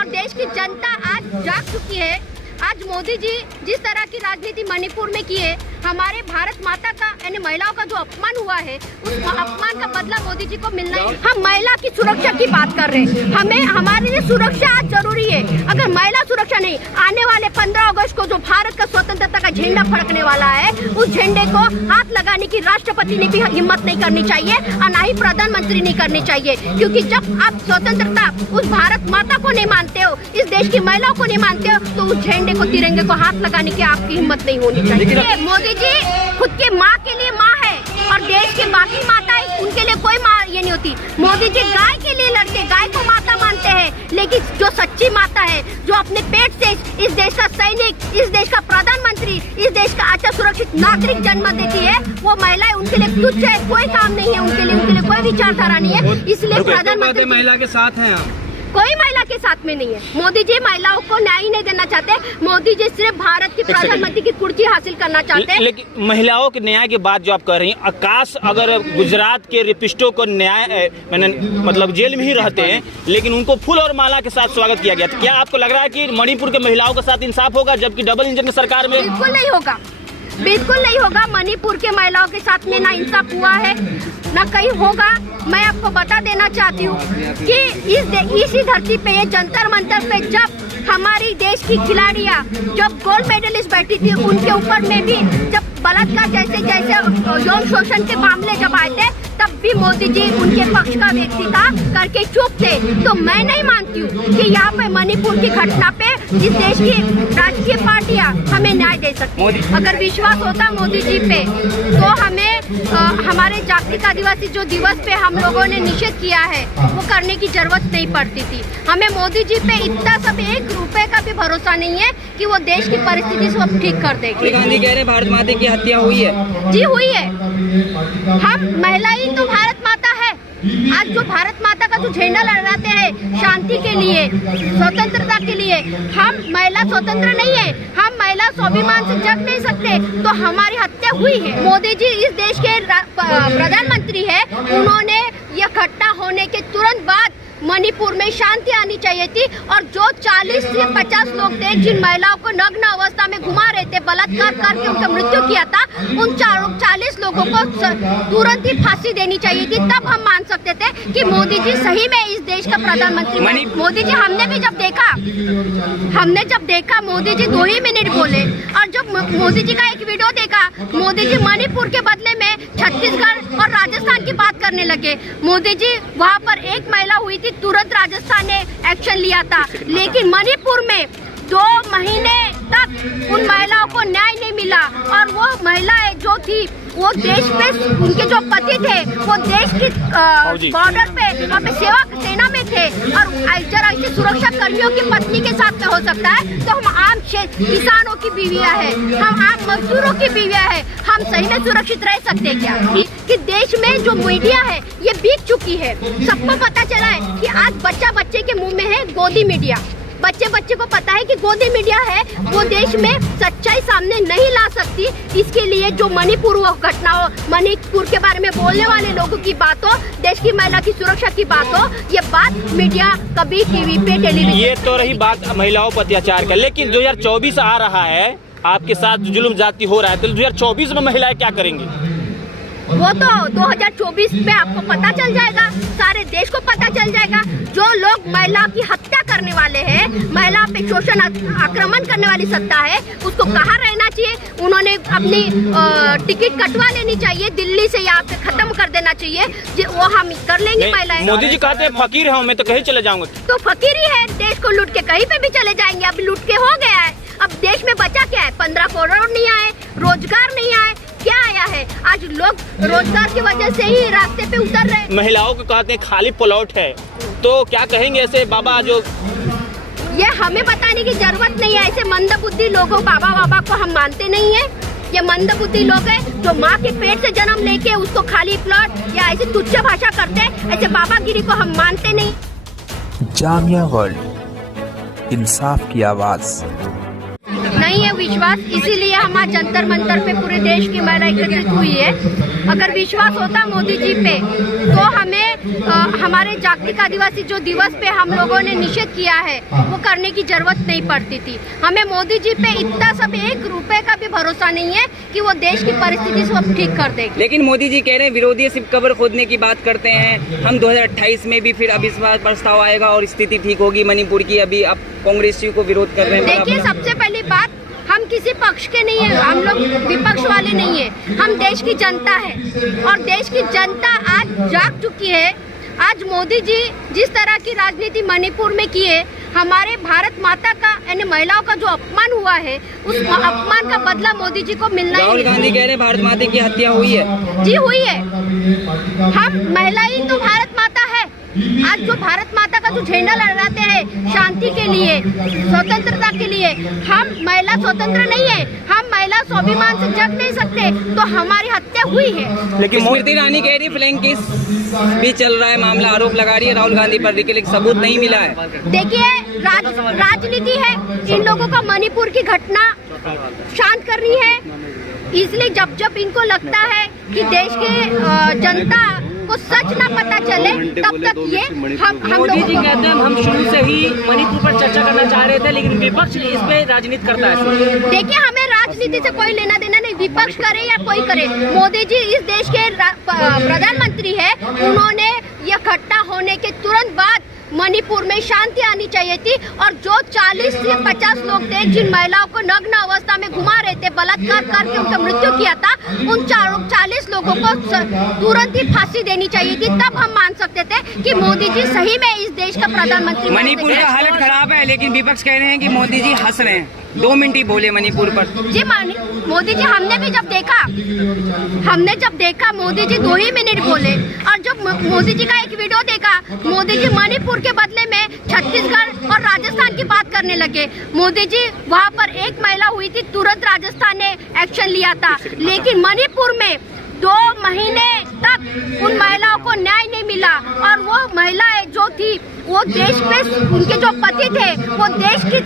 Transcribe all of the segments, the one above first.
और देश की जनता आज जाग चुकी है। आज मोदी जी जिस तरह की राजनीति मणिपुर में की है, हमारे भारत माता का यानी महिलाओं का जो अपमान हुआ है, उस अपमान का बदला मोदी जी को मिलना है। हम महिला की सुरक्षा की बात कर रहे हैं, हमें हमारे लिए सुरक्षा आज जरूरी है। अगर महिला सुरक्षा नहीं, आने वाले 15 अगस्त को जो भारत का स्वतंत्रता का झंडा फड़कने वाला है, उस झंडे को हाथ लगाने की राष्ट्रपति ने भी हिम्मत नहीं करनी चाहिए और ना ही प्रधानमंत्री नहीं करनी चाहिए। क्योंकि जब आप स्वतंत्रता उस भारत माता को नहीं मानते हो, इस देश की महिलाओं को नहीं मानते हो, तो उस झंडे को, तिरंगे को हाथ लगाने की आपकी हिम्मत नहीं होनी चाहिए। मोदी जी खुद के माँ के लिए माँ है और देश के बाकी माताएं, उनके लिए कोई माँ ये नहीं होती। मोदी जी गाय के लिए लड़ते, गाय को माता मानते हैं, लेकिन जो सच्ची माता है, जो अपने पेट से इस देश का सैनिक, इस देश का प्रधानमंत्री, इस देश का अच्छा सुरक्षित नागरिक जन्म देती है, वो महिलाएं उनके लिए तुच्छ है, कोई काम नहीं है उनके लिए कोई विचारधारा नहीं है। इसलिए प्रधानमंत्री महिला के साथ हैं, कोई महिला के साथ में नहीं है। मोदी जी महिलाओं को न्याय नहीं देना चाहते। मोदी जी सिर्फ भारत की प्रधानमंत्री की कुर्सी हासिल करना चाहते हैं। लेकिन महिलाओं के न्याय की बात जो आप कर रही हैं, आकाश अगर गुजरात के रेपिस्टों को न्याय मतलब जेल में ही रहते हैं, लेकिन उनको फूल और माला के साथ स्वागत किया गया, तो क्या आपको लग रहा है कि मणिपुर के महिलाओं के साथ इंसाफ होगा, जबकि डबल इंजन की सरकार में? बिल्कुल नहीं होगा, बिल्कुल नहीं होगा। मणिपुर के महिलाओं के साथ में ना इंसाफ हुआ है, ना कहीं होगा। मैं आपको बता देना चाहती हूँ कि इसी धरती पे, ये जंतर मंतर पे, जब हमारी देश की खिलाड़ियाँ, जब गोल्ड मेडलिस्ट बैठी थी, उनके ऊपर में भी जब बलात्कार जैसे यौन शोषण के मामले जब आए थे, तब भी मोदी जी उनके पक्ष का व्यक्ति था, करके चुप थे। तो मैं नहीं मानती हूँ कि यहाँ पे मणिपुर की घटना पे इस देश की राजकीय पार्टियाँ हमें न्याय दे सकती। अगर विश्वास होता मोदी जी पे, तो हमें हमारे जागतिक आदिवासी जो दिवस पे हम लोगों ने निषेध किया है, वो करने की जरूरत नहीं पड़ती थी। हमें मोदी जी पे इतना सब 1 रुपए का भी भरोसा नहीं है कि वो देश की परिस्थिति सब ठीक कर देगी। गांधी कह रहे हैं भारत माता की हत्या हुई है। जी हुई है। हम महिला ही तो भारत माता है। आज जो भारत माता का जो झंडा लहराते हैं शांति के लिए, स्वतंत्रता के लिए, हम महिला स्वतंत्र नहीं है, हम महिला स्वाभिमान से जग नहीं सकते, तो हमारी हत्या हुई है। मोदी जी इस देश के प्रधानमंत्री है, उन्होंने यह घटना होने के तुरंत बाद मणिपुर में शांति आनी चाहिए थी। और जो 40 से 50 लोग थे जिन महिलाओं को नग्न अवस्था में घुमा रहे थे, बलात्कार करके उनका मृत्यु किया था, उन 40 लोगों को तुरंत ही फांसी देनी चाहिए थी। तब हम मान सकते थे कि मोदी जी सही में इस देश का प्रधानमंत्री। मोदी जी हमने जब देखा मोदी जी 2 ही मिनट बोले, और जब मोदी जी का एक वीडियो देखा, मोदी जी मणिपुर के बदले में छत्तीसगढ़ और राजस्थान की बात करने लगे। मोदी जी वहाँ पर एक महिला हुई थी, तुरंत राजस्थान ने एक्शन लिया था, लेकिन मणिपुर में 2 महीने तक उन महिलाओं को न्याय नहीं मिला। और वो महिलाएं जो थी, वो देश में, उनके जो पति थे, वो देश की बॉर्डर पे वहाँ पे सेना में थे, और जरा ऐसे सुरक्षा कर्मियों की पत्नी के साथ में हो सकता है, तो हम आम किसानों की बीवियां हैं, हम आम मजदूरों की बीवियां हैं, हम सही में सुरक्षित रह सकते क्या? कि देश में जो मीडिया है ये बिक चुकी है। सबको पता चला है कि आज बच्चे के मुंह में है गोदी मीडिया। बच्चे को पता है कि गोदी मीडिया है, वो देश में सच्चाई सामने नहीं ला सकती। इसके लिए जो मणिपुर घटना हो, मणिपुर के बारे में बोलने वाले लोगों की बात हो, देश की महिला की सुरक्षा की बात हो, ये बात मीडिया कभी टीवी पे, टेलीविजन। ये तो रही बात महिलाओं पर अत्याचार का, लेकिन 2024 आ रहा है, आपके साथ जुल्म जाति हो रहा है, तो 2024 में महिलाएं क्या करेंगी? वो तो 2024 में आपको पता चल जाएगा, सारे देश को पता चल जाएगा। जो लोग महिला की हत्या करने वाले हैं, महिला पे शोषण आक्रमण करने वाली सत्ता है, उसको कहाँ रहना चाहिए? उन्होंने अपनी टिकट कटवा लेनी चाहिए, दिल्ली से यहाँ पे खत्म कर देना चाहिए। वो हम कर लेंगे महिलाएं। मोदी जी कहते हैं फकीर हूँ मैं, तो कहीं चले जाऊंगा। तो फकीर ही है, देश को लूट के कहीं पे भी चले जाएंगे। अब लूट के हो गया है, अब देश में बचा क्या है? 15 करोड़ नहीं आए, रोजगार नहीं आए, क्या आया है? आज लोग रोजगार की वजह से ही रास्ते पे उतर रहे। महिलाओं को कहते हैं खाली प्लॉट है, तो क्या कहेंगे ऐसे बाबा? जो ये हमें बताने की जरूरत नहीं है। ऐसे मंदबुद्धि लोगों, बाबा को हम मानते नहीं है। ये मंदबुद्धि लोग हैं जो माँ के पेट से जन्म लेके उसको खाली प्लॉट या ऐसे तुच्छ भाषा करते हैं। ऐसे बाबागिरी को हम मानते नहीं। जामिया वर्ल्ड, इंसाफ की आवाज। नहीं है विश्वास, इसीलिए हम आज जंतर मंतर पे पूरे देश की महिला एकत्रित हुई है। अगर विश्वास होता मोदी जी पे, तो हमें हमारे जागतिक आदिवासी जो दिवस पे हम लोगों ने निषेध किया है वो करने की जरूरत नहीं पड़ती थी। हमें मोदी जी पे इतना सब 1 रुपए का भी भरोसा नहीं है कि वो देश की परिस्थिति सब ठीक कर देगी। लेकिन मोदी जी कह रहे हैं विरोधी सिर्फ कब्र खोदने की बात करते हैं, हम 2028 में भी फिर अविश्वास प्रस्ताव आएगा और स्थिति ठीक होगी मणिपुर की। अभी आप कांग्रेसियों को विरोध कर रहे हैं। देखिए, सबसे पहली बात, हम किसी पक्ष के नहीं है, हम लोग विपक्ष वाले नहीं है, हम देश की जनता है और देश की जनता आज जाग चुकी है। आज मोदी जी जिस तरह की राजनीति मणिपुर में की है, हमारे भारत माता का यानी महिलाओं का जो अपमान हुआ है, उस अपमान का बदला मोदी जी को मिलना ही है। राहुल गांधी कह रहे हैं भारत माता की हत्या हुई है। जी हुई है। हम महिला ही तो भारत माता है। आज जो भारत माता का जो झंडा लहराते हैं शांति के लिए, स्वतंत्रता के लिए, हम महिला स्वतंत्र नहीं है, हम महिला स्वाभिमान से जग नहीं सकते, तो हमारी हत्या हुई है। लेकिन स्मृति ईरानी कह रही फ्लैंक किस भी चल रहा है, मामला आरोप लगा रही है राहुल गांधी पर, लेकिन सबूत नहीं मिला है। देखिए, राजनीति है, इन लोगों का मणिपुर की घटना शांत करनी है, इसलिए जब जब इनको लगता है कि देश के जनता को सच ना पता चले, तब तक ये हम मोदी जी कहते हैं हम शुरू से ही मणिपुर पर चर्चा करना चाह रहे थे, लेकिन विपक्ष इस पे राजनीति करता है। देखिए, हमें राजनीति से कोई लेना देना नहीं, विपक्ष करे या कोई करे। मोदी जी इस देश के प्रधानमंत्री है, उन्होंने यह घटना होने के तुरंत बाद मणिपुर में शांति आनी चाहिए थी और जो 40 से 50 लोग थे जिन महिलाओं को नग्न अवस्था में घुमा रहे थे, बलात्कार करके उनका मृत्यु किया था, उन 40 लोगों को तुरंत ही फांसी देनी चाहिए थी। तब हम मान सकते थे कि मोदी जी सही में इस देश का प्रधानमंत्री। मणिपुर का हालत खराब है, लेकिन विपक्ष कह रहे हैं कि मोदी जी हंस रहे हैं। 2 मिनट ही बोले मणिपुर पर। जी मोदी जी, हमने जब देखा मोदी जी 2 ही मिनट बोले, और जब मोदी जी का एक वीडियो देखा, मोदी जी मणिपुर के बदले में छत्तीसगढ़ और राजस्थान की बात करने लगे। मोदी जी वहाँ पर एक महिला हुई थी, तुरंत राजस्थान ने एक्शन लिया था, लेकिन मणिपुर में 2 महीने तक उन महिलाओं को न्याय नहीं मिला और वो महिलाएं जो थी वो देश पे, उनके जो पति थे वो देश की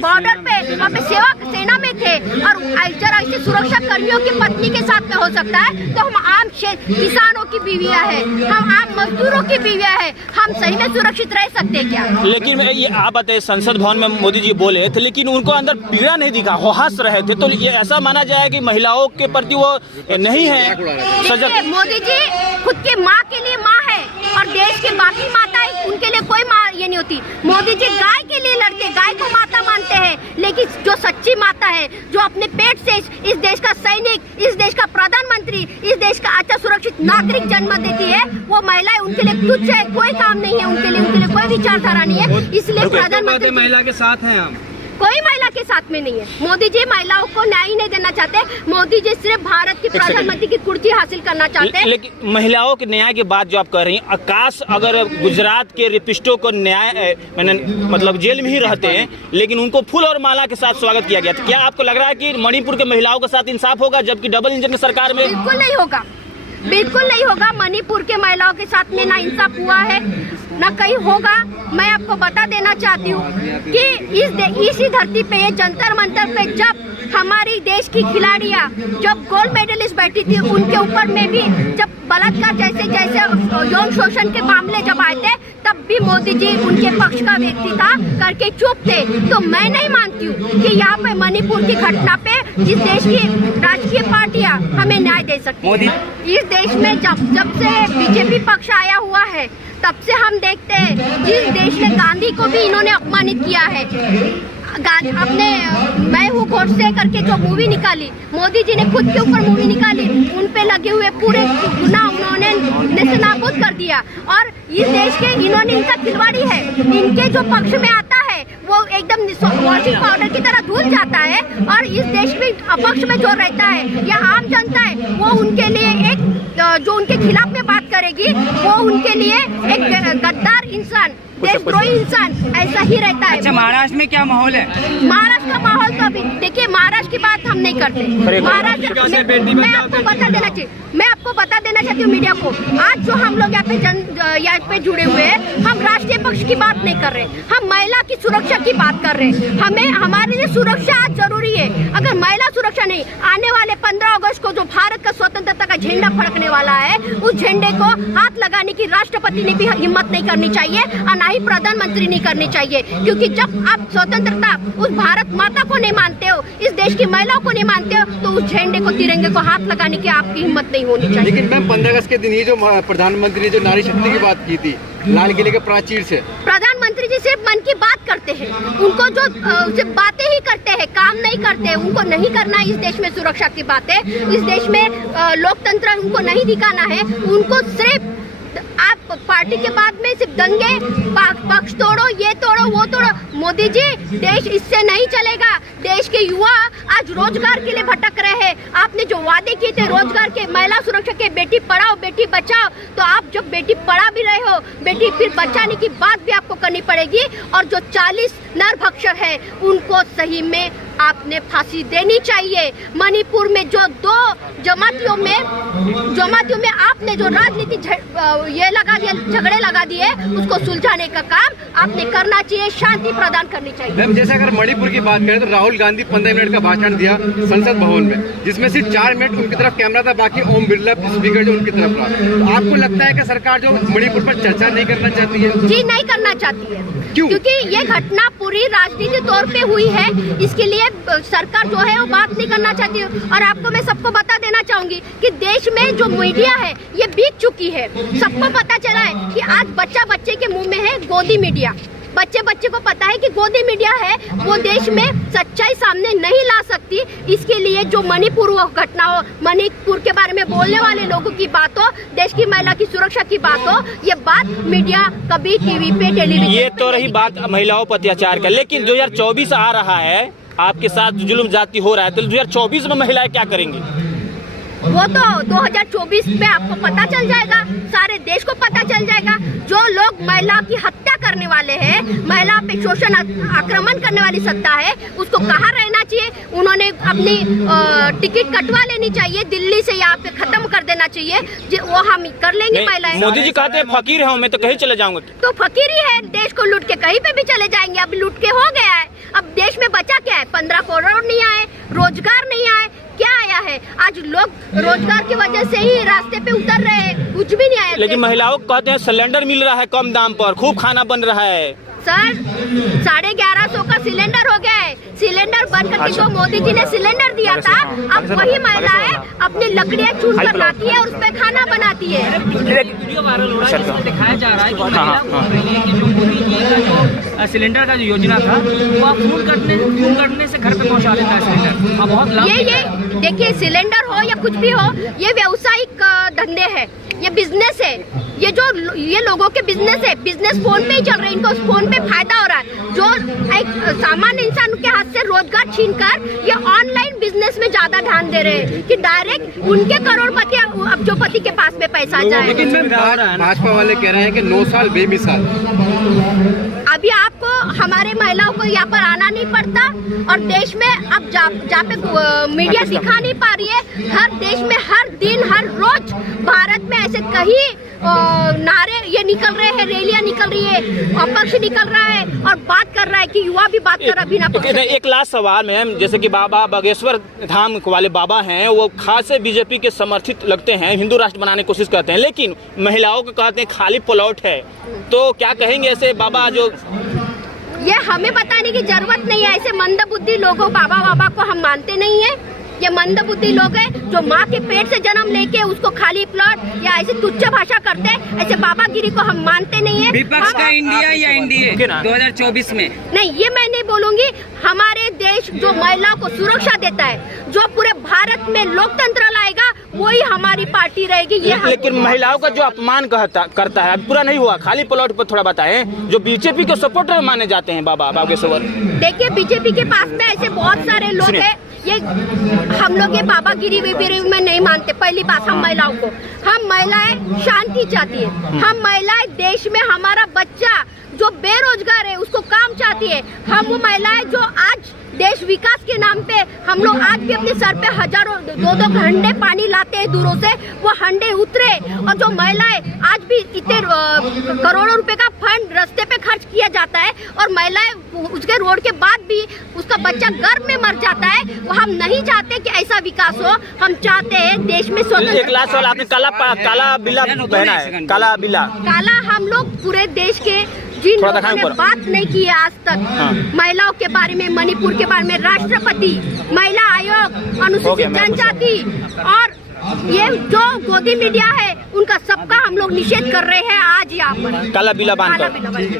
बॉर्डर पे वहाँ पे सेना में थे, और जरा ऐसे सुरक्षा कर्मियों की पत्नी के साथ में हो सकता है, तो हम आम किसानों की बीवियां हैं, हम आम मजदूरों की बीवियां हैं, हम सही में सुरक्षित रह सकते क्या? लेकिन ये आप बताइए, संसद भवन में मोदी जी बोले थे, लेकिन उनको अंदर पीड़ा नहीं दिखा, वो हंस रहे थे, तो ये ऐसा माना जाए कि महिलाओं के प्रति वो नहीं है सजग। मोदी जी खुद के माँ के लिए माँ है और देश के बाकी माताएं, उनके लिए कोई माँ ये नहीं होती। मोदी जी गाय के लिए लड़ते, गाय को माता मानते हैं, लेकिन जो सच्ची माता है, जो अपने पेट से इस देश का सैनिक, इस देश का प्रधानमंत्री, इस देश का अच्छा सुरक्षित नागरिक जन्म देती है, वो महिलाएं उनके लिए तुच्छ है, कोई काम नहीं है उनके लिए कोई विचारधारा नहीं है। इसलिए प्रधानमंत्री महिला के साथ हैं हम, कोई महिला के साथ में नहीं है। मोदी जी महिलाओं को न्याय नहीं देना चाहते, मोदी जी सिर्फ भारत की प्रधानमंत्री की कुर्सी हासिल करना चाहते हैं। लेकिन महिलाओं के न्याय की बात जो आप कर रही हैं, आकाश अगर गुजरात के रेपिस्टों को न्याय मतलब जेल में ही रहते हैं, लेकिन उनको फूल और माला के साथ स्वागत किया गया, तो क्या आपको लग रहा है कि मणिपुर के महिलाओं के साथ इंसाफ होगा, जबकि डबल इंजन की सरकार में? बिल्कुल नहीं होगा, बिल्कुल नहीं होगा। मणिपुर के महिलाओं के साथ में ना इंसाफ हुआ है, ना कहीं होगा। मैं आपको बता देना चाहती हूँ कि इसी धरती पे, ये जंतर मंतर पे, जब हमारी देश की खिलाड़ियाँ, जब गोल्ड मेडलिस्ट बैठी थी, उनके ऊपर में भी जब बलात्कार जैसे यौन शोषण के मामले जब आए थे, तब भी मोदी जी उनके पक्ष का व्यक्ति था, करके चुप थे। तो मैं नहीं मानती हूँ कि यहाँ पे मणिपुर की घटना पे इस देश की राजकीय पार्टियाँ हमें न्याय दे सकती हैं। इस देश में जब से बीजेपी पक्ष आया हुआ है, तब से हम देखते हैं जिस देश में गांधी को भी इन्होंने अपमानित किया है। अपने मैं हूँ गोडसे करके जो मूवी निकाली, मोदी जी ने खुद के ऊपर मूवी निकाली, उन पे लगे हुए पूरे गुनाह उन्होंने नेस्तनाबूद कर दिया। और इस देश के इन्होंने, इनका खिलवाड़ी है, इनके जो पक्ष में आता है वो एकदम वॉशिंग पाउडर की तरह धुल जाता है, और इस देश में अपक्ष में जो रहता है या आम जनता है, वो उनके लिए एक जो उनके खिलाफ में बात करेगी, वो उनके लिए एक गद्दार इंसान, देशद्रोही इंसान ऐसा ही रहता है। अच्छा, महाराष्ट्र में क्या माहौल है? महाराष्ट्र का माहौल तो अभी देखिए, महाराष्ट्र की बात हम नहीं करते। महाराष्ट्र मैं आपको बता देना चाहिए, मैं आपको आपको बता देना चाहती हूँ मीडिया को, आज जो हम लोग यहाँ पे जुड़े हुए हैं, हम राष्ट्रीय पक्ष की बात नहीं कर रहे, हम महिला की सुरक्षा की बात कर रहे हैं। हमें हमारे लिए सुरक्षा आज जरूरी है। अगर महिला सुरक्षा नहीं, आने वाले 15 अगस्त को जो भारत का स्वतंत्रता का झंडा फड़कने वाला है, उस झंडे को हाथ लगाने की राष्ट्रपति ने भी हिम्मत नहीं करनी चाहिए और ना ही प्रधानमंत्री नहीं करनी चाहिए। क्योंकि जब आप स्वतंत्रता उस भारत माता को नहीं मानते हो, इस देश की महिलाओं को नहीं मानते हो, तो उस झंडे को, तिरंगे को हाथ लगाने की आपकी हिम्मत नहीं होनी चाहिए। लेकिन मैम 15 अगस्त के दिन ही जो प्रधानमंत्री ने जो नारी शक्ति की बात की थी लाल किले के प्राचीर से, प्रधानमंत्री जी सिर्फ मन की बात करते हैं, उनको जो सिर्फ बातें ही करते हैं, काम नहीं करते। उनको नहीं करना इस देश में सुरक्षा की बातें, इस देश में लोकतंत्र उनको नहीं दिखाना है। उनको सिर्फ आप पार्टी के बाद में सिर्फ दंगे, पक्ष तोड़ो, ये तोड़ो, वो तोड़ो। मोदी जी, देश इससे नहीं चलेगा। देश के युवा आज रोजगार के लिए भटक रहे हैं। आपने जो वादे किए थे रोजगार के, महिला सुरक्षा के, बेटी पढ़ाओ बेटी बचाओ, तो आप जब बेटी पढ़ा भी रहे हो, बेटी फिर बचाने की बात भी आपको करनी पड़ेगी। और जो 40 नरभक्षक है, उनको सही में आपने फांसी देनी चाहिए। मणिपुर में जो 2 जमातियों में आपने जो राजनीति ये लगा दिया, झगड़े लगा दिए, उसको सुलझाने का काम आपने करना चाहिए, शांति प्रदान करनी चाहिए। मैम जैसे अगर मणिपुर की बात करें तो राहुल गांधी 15 मिनट का भाषण दिया संसद भवन में, जिसमें सिर्फ 4 मिनट उनकी तरफ कैमरा था, बाकी ओम बिरला स्पीकर जो उनकी तरफ रहा। तो आपको लगता है कि सरकार जो मणिपुर पर चर्चा नहीं करना चाहती है? जी, नहीं करना चाहती है। क्यों? क्योंकि ये घटना पूरी राजनीतिक तौर पे हुई है, इसके लिए सरकार जो है वो बात नहीं करना चाहती है। और आपको मैं सबको बता देना चाहूंगी कि देश में जो मीडिया है ये बीत चुकी है। सबको पता चला है कि आज बच्चे के मुंह में है गोदी मीडिया। बच्चे को पता है कि गोदी मीडिया है वो देश में सच्चाई सामने नहीं ला सकती। इसके लिए जो मणिपुर घटना हो, मणिपुर के बारे में बोलने वाले लोगों की बात हो, देश की महिला की सुरक्षा की बात हो, ये बात मीडिया कभी टीवी पे, टेलीविजन, ये तो रही बात महिलाओं पर अत्याचार का। लेकिन 2024 आ रहा है, आपके साथ जुल्म जाति हो रहा है, तो 2024 में महिलाएं क्या करेंगी? वो तो 2024 में आपको पता चल जाएगा, सारे देश को पता चल जाएगा। जो लोग महिला की हत्या करने वाले हैं, महिला पे शोषण आक्रमण करने वाली सत्ता है, उसको कहाँ रहना चाहिए। उन्होंने अपनी टिकट कटवा लेनी चाहिए, दिल्ली से यहाँ पे खत्म कर देना चाहिए। वो हम कर लेंगे महिलाएं। मोदी जी कहते हैं फकीर हूँ मैं, तो कहीं चले जाऊंगा। तो फकीर ही है, देश को लूट के कहीं पे भी चले जाएंगे। अब लूट के हो गया है, अब देश में बचा क्या है? 15 करोड़ नहीं आए, रोजगार नहीं आए, क्या आया है? आज लोग रोजगार की वजह से ही रास्ते पे उतर रहे हैं, कुछ भी नहीं आया। लेकिन महिलाओं को कहते हैं सिलेंडर मिल रहा है कम दाम पर, खूब खाना बन रहा है। सर 1150 का सिलेंडर हो गया है। सिलेंडर बनकर के जो मोदी जी ने सिलेंडर दिया था, अब वही महिलाएं अपनी लकड़ियां चुन कर लाती है और उस पर खाना बनाती है। वीडियो वायरल हो रहा है जिसमें दिखाया जा रहा है कि महिला बोल रही है कि जो मोदी जी का जो सिलेंडर का जो योजना था, वो आप फोन करने से घर पे पहुंचा देता है सिलेंडर। बहुत लाभ ये देखिए, सिलेंडर हो या कुछ भी हो, ये व्यावसायिक धंधे है, ये बिजनेस है। ये लोगों के बिजनेस है, बिजनेस फोन पे ही चल रहे हैं, इनको फोन पे फायदा हो रहा है। जो एक सामान्य इंसान के हाथ से रोजगार छीनकर ये ऑनलाइन बिजनेस में ज्यादा ध्यान दे रहे हैं कि डायरेक्ट उनके करोड़पति अब्जोपति के पास में पैसा जाए। लेकिन भाजपा वाले कह रहे हैं कि 9 साल बेमिसाल। अभी आपको हमारे महिलाओं को यहाँ पर आना नहीं पड़ता, और देश में अब जहाँ पे मीडिया दिखा नहीं पा रही है, हर देश में हर दिन हर रोज भारत में ऐसे कहीं नारे ये निकल रहे हैं, रैलियां निकल रही है, अपक्ष निकल रहा है और बात कर रहा है कि युवा भी बात कर रहा बिना पक्ष। एक लास्ट सवाल मैम, जैसे कि बाबा बागेश्वर धाम वाले बाबा हैं, वो खासे बीजेपी के समर्थित लगते हैं, हिंदू राष्ट्र बनाने की कोशिश करते हैं, लेकिन महिलाओं को कहते हैं खाली प्लॉट है। तो क्या कहेंगे ऐसे बाबा? जो ये हमें बताने की जरूरत नहीं है, ऐसे मंदबुद्धि लोगों बाबा को हम मानते नहीं है। ये मंदबुद्धि लोग हैं जो माँ के पेट से जन्म लेके उसको खाली प्लॉट या ऐसे तुच्छ भाषा करते हैं। ऐसे बाबागिरी को हम मानते नहीं है। विपक्ष का इंडिया या एनडीए 2024 में? नहीं, ये मैं नहीं बोलूंगी। हमारे देश जो महिलाओं को सुरक्षा देता है, जो पूरे भारत में लोकतंत्र लाएगा, वही हमारी पार्टी रहेगी। ये लेकिन महिलाओं का जो अपमान करता है, पूरा नहीं हुआ, खाली प्लॉट पर थोड़ा बताएं। जो बीजेपी के सपोर्टर माने जाते हैं बाबा बागेश्वर, देखिए बीजेपी के पास में ऐसे बहुत सारे लोग हैं। ये हम लोग ये बाबागिरी में नहीं मानते। पहली बात, हम महिलाओं को, हम महिलाएं शांति चाहती है। हम महिलाएं देश में हमारा बच्चा जो बेरोजगार है उसको काम चाहती है। हम वो महिलाएं जो आज देश विकास के नाम पे हम लोग आज भी अपने सर पे हजारों 2-2 घंटे पानी लाते हैं दूरों से, वो हंडे उतरे। और जो महिलाएं आज भी इतने करोड़ों रुपए का फंड रास्ते पे खर्च किया जाता है और महिलाएं उसके रोड के बाद भी उसका बच्चा गर्भ में मर जाता है। वो हम नहीं चाहते कि ऐसा विकास हो, हम चाहते हैं देश में स्वतंत्र। एक लास्ट सवाल, आपने काला बिल्ला पहना है, काला बिल्ला काला हम लोग पूरे देश के जिन लोगों ने बात नहीं की है आज तक महिलाओं के बारे में, मणिपुर के बारे में, राष्ट्रपति, महिला आयोग, अनुसूचित जनजाति और ये जो गोदी मीडिया है उनका सबका हम लोग निषेध कर रहे हैं आज यहाँ पर काला बिल्ला बांधकर।